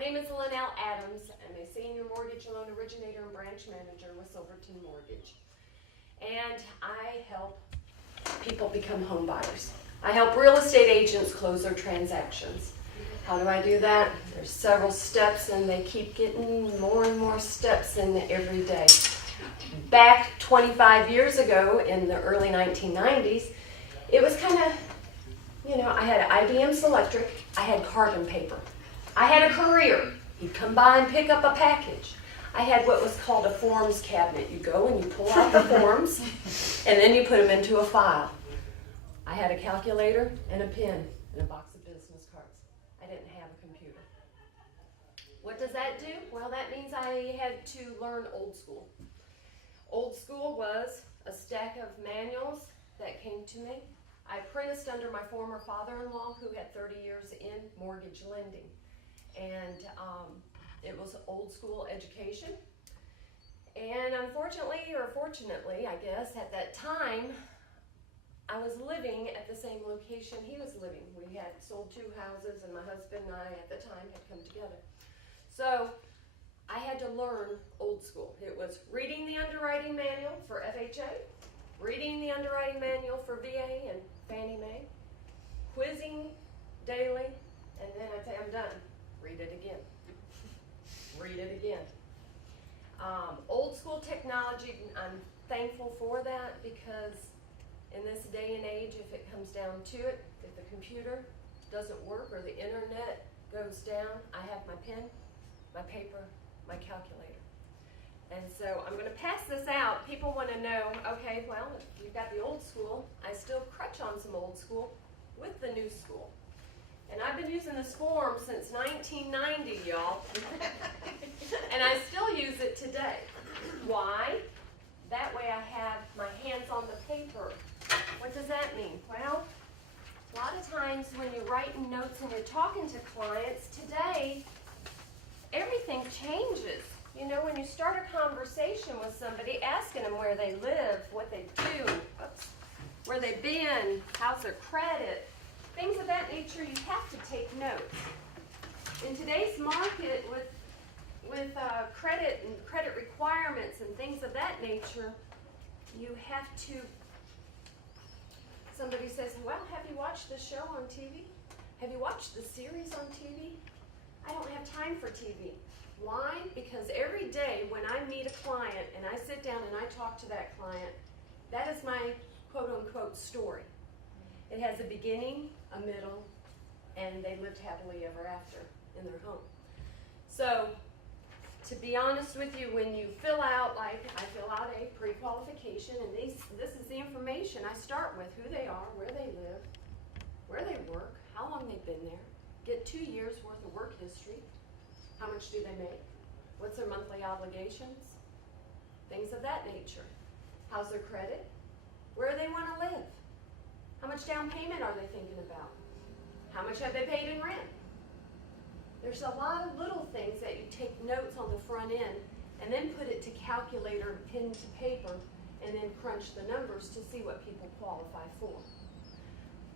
name is Lynel Adams. I'm a senior mortgage loan originator and branch manager with Silverton Mortgage. And I help people become home buyers. I help real estate agents close their transactions. How do I do that? There's several steps, and they keep getting more and more steps in every day. Back 25 years ago, in the early 1990s, it was kind of, I had IBM Selectric, I had carbon paper. I had a career. You'd come by and pick up a package. I had what was called a forms cabinet. You go and you pull out the forms, and then you put them into a file. I had a calculator and a pen and a box of business cards. I didn't have a computer. What does that do? Well, that means I had to learn old school. Old school was a stack of manuals that came to me. I apprenticed under my former father-in-law, who had 30 years in mortgage lending. And it was old school education. And unfortunately, or fortunately, I guess, at that time, I was living at the same location he was living. We had sold 2 houses, and my husband and I, at the time, had come together. So I had to learn old school. It was reading the underwriting manual for FHA, reading the underwriting manual for VA and Fannie Mae, quizzing daily, and then I'd say, I'm done. Read it again. Read it again. Old school technology, I'm thankful for that, because in this day and age, if it comes down to it, if the computer doesn't work or the internet goes down, I have my pen, my paper, my calculator. And so I'm going to pass this out. People want to know, okay, well, if you've got the old school, I still crutch on some old school with the new school. And I've been using this form since 1990, y'all. And I still use it today. Why? That way I have my hands on the paper. What does that mean? Well, a lot of times when you're writing notes and you're talking to clients today, everything changes. When you start a conversation with somebody, asking them where they live, what they do, where they've been, how's their credit, things of that nature, you have to take notes. In today's market, with credit and credit requirements and things of that nature, you have to. Somebody says, well, have you watched the show on TV? Have you watched the series on TV? I don't have time for TV. Why? Because every day when I meet a client and I sit down and I talk to that client, that is my quote-unquote story. It has a beginning, a middle, and they lived happily ever after in their home. So, to be honest with you, when you fill out, like I fill out a pre-qualification, and this is the information I start with: who they are, where they live, where they work, how long they've been there, get 2 years worth of work history, how much do they make, what's their monthly obligations, things of that nature. How's their credit, where they want to live, how much down payment are they thinking about, how much have they paid in rent. There's a lot of little things that you take notes on the front end and then put it to calculator, pen to paper, and then crunch the numbers to see what people qualify for.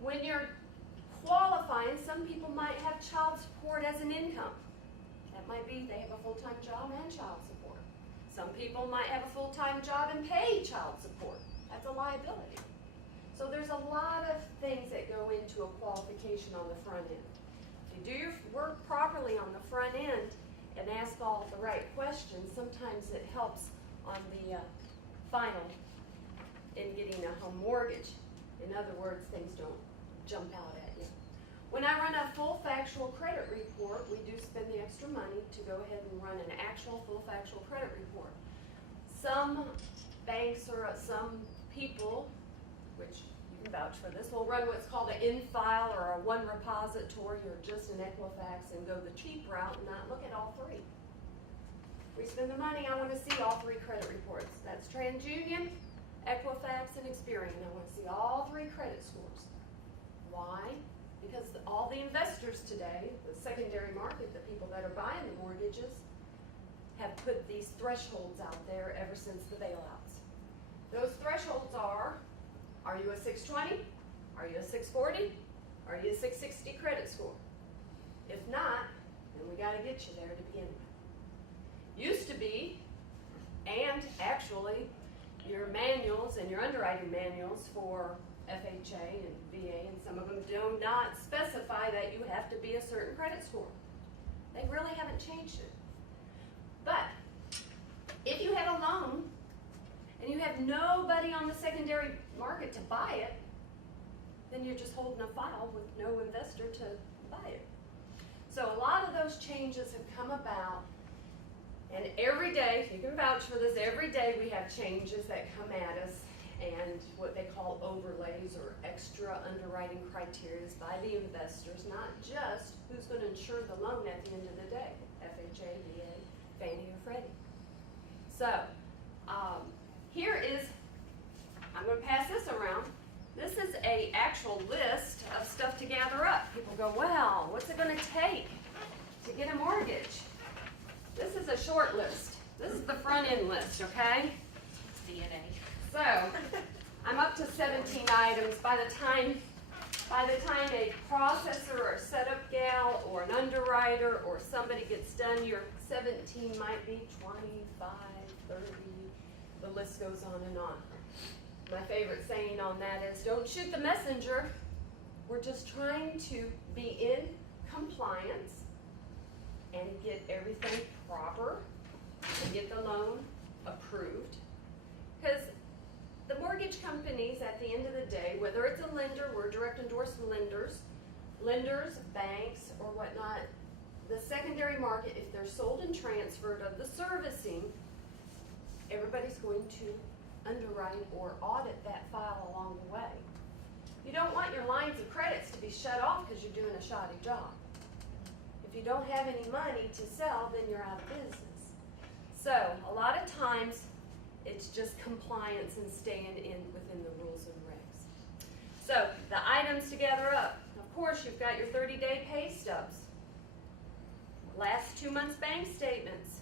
When you're qualifying, some people might have child support as an income. That might be they have a full-time job and child support. Some people might have a full-time job and pay child support. That's a liability. So there's a lot of things that go into a qualification on the front end. If you do your work properly on the front end and ask all the right questions, sometimes it helps on the final in getting a home mortgage. In other words, things don't jump out at you. When I run a full factual credit report, we do spend the extra money to go ahead and run an actual full factual credit report. Some banks or some people, which you can vouch for this, will run what's called an in-file or a one repository or just an Equifax and go the cheap route and not look at all 3. We spend the money, I want to see all 3 credit reports. That's TransUnion, Equifax, and Experian. I want to see all 3 credit scores. Why? Because all the investors today, the secondary market, the people that are buying the mortgages, have put these thresholds out there ever since the bailouts. Those thresholds are you a 620? Are you a 640? Are you a 660 credit score? If not, and we got to get you there to begin with. Used to be, and actually, your manuals and your underwriting manuals for FHA and VA, and some of them do not specify that you have to be a certain credit score. They really haven't changed it. But if you have a loan and you have nobody on the secondary market to buy it, then you're just holding a file with no investor to buy it. So a lot of those changes have come about, and every day, you can vouch for this, every day we have changes that come at us, and what they call overlays or extra underwriting criteria by the investors, not just who's going to insure the loan at the end of the day, FHA, VA, Fannie or Freddie. So here is, I'm going to pass this around. This is an actual list of stuff to gather up. People go, well, what's it going to take to get a mortgage? This is a short list. This is the front end list, okay? DNA. So, I'm up to 17 items. By the time a processor or a setup gal or an underwriter or somebody gets done, your 17 might be 25, 30. The list goes on and on. My favorite saying on that is, don't shoot the messenger. We're just trying to be in compliance and get everything proper and get the loan approved. Because the mortgage companies, at the end of the day, whether it's a lender, we're direct endorsement lenders, banks, or whatnot, the secondary market, if they're sold and transferred of the servicing, everybody's going to underwrite or audit that file along the way. You don't want your lines of credits to be shut off because you're doing a shoddy job. If you don't have any money to sell, then you're out of business. So a lot of times it's just compliance and staying within the rules and regs. So the items to gather up. Of course, you've got your 30-day pay stubs. Last 2 months bank statements.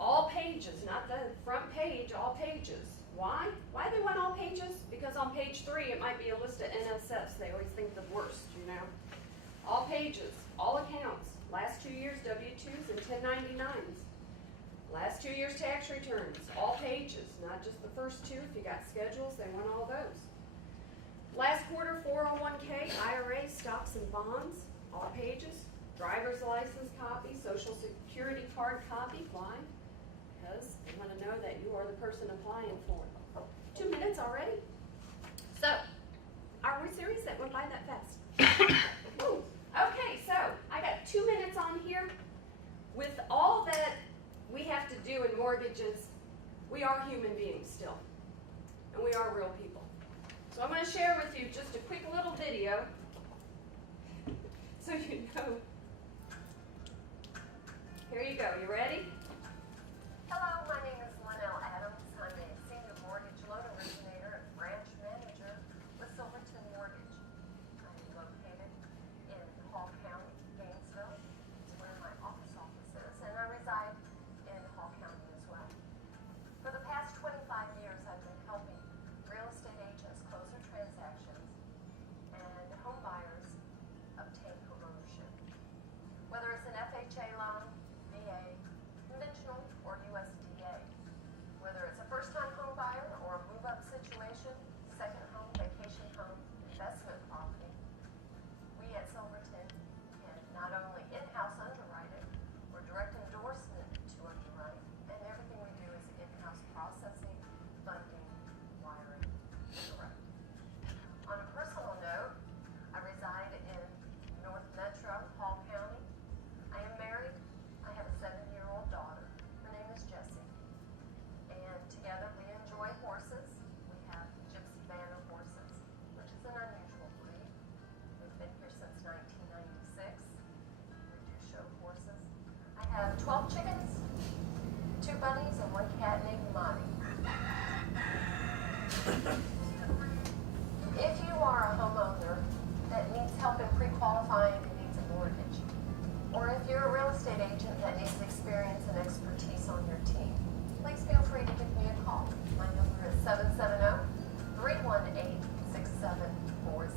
All pages, not the front page, all pages. Why? Why they want all pages? Because on page 3 it might be a list of NSFs. They always think the worst, you know. All pages, all accounts. Last 2 years W-2s and 1099s. Last 2 years tax returns, all pages, not just the first 2. If you got schedules, they want all those. Last quarter 401k, IRA, stocks and bonds, all pages. Driver's license copy, social security card copy. Why? Because they want to know that you are the person applying for it. 2 minutes already? So, are we serious? That went by that fast. Ooh. Okay, so I got 2 minutes on here. With all that we have to do in mortgages, we are human beings still. And we are real people. So I'm going to share with you just a quick little video so you know. Here you go. You ready? Hello, my name is Lynel Adams. I'm a senior mortgage loan originator and branch manager with Silverton Mortgage. I'm located in Hall County, Gainesville. It's where my office is, and I reside in Hall County as well. For the past 25 years, I've been helping real estate agents close their transactions and home buyers obtain home ownership. Whether it's an FHA loan, VA, conventional, or USDA. Whether it's a first-time home buyer or a move-up situation, second home, vacation home, investment property, we at Silverton can not only in-house underwrite it, or direct endorsement to underwrite, and everything we do is in-house processing, funding, wiring, and direct. On a personal note, I reside in North Metro, Hall County. I am married. I have a 7-year-old daughter. Her name is Jessie. And together we enjoy horses. We have Gypsy Banner horses, which is an unusual breed. We've been here since 1996. We do show horses. I have 12 chickens, 2 bunnies, and 1 cat named Monty. If you are a homeowner that needs help in pre-qualifying and needs a mortgage, or if you're a real estate agent that needs experience and expertise on your team, please feel free to give me a call. My number is 770-318-6740.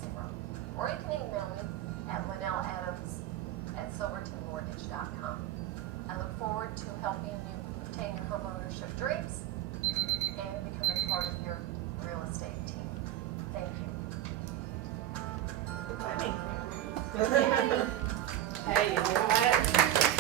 Or you can email me at lyneladams@silvertonmortgage.com. presentation.com. I look forward to helping you obtain your homeownership dreams and becoming part of your real estate team. Thank you. Hey, you know what?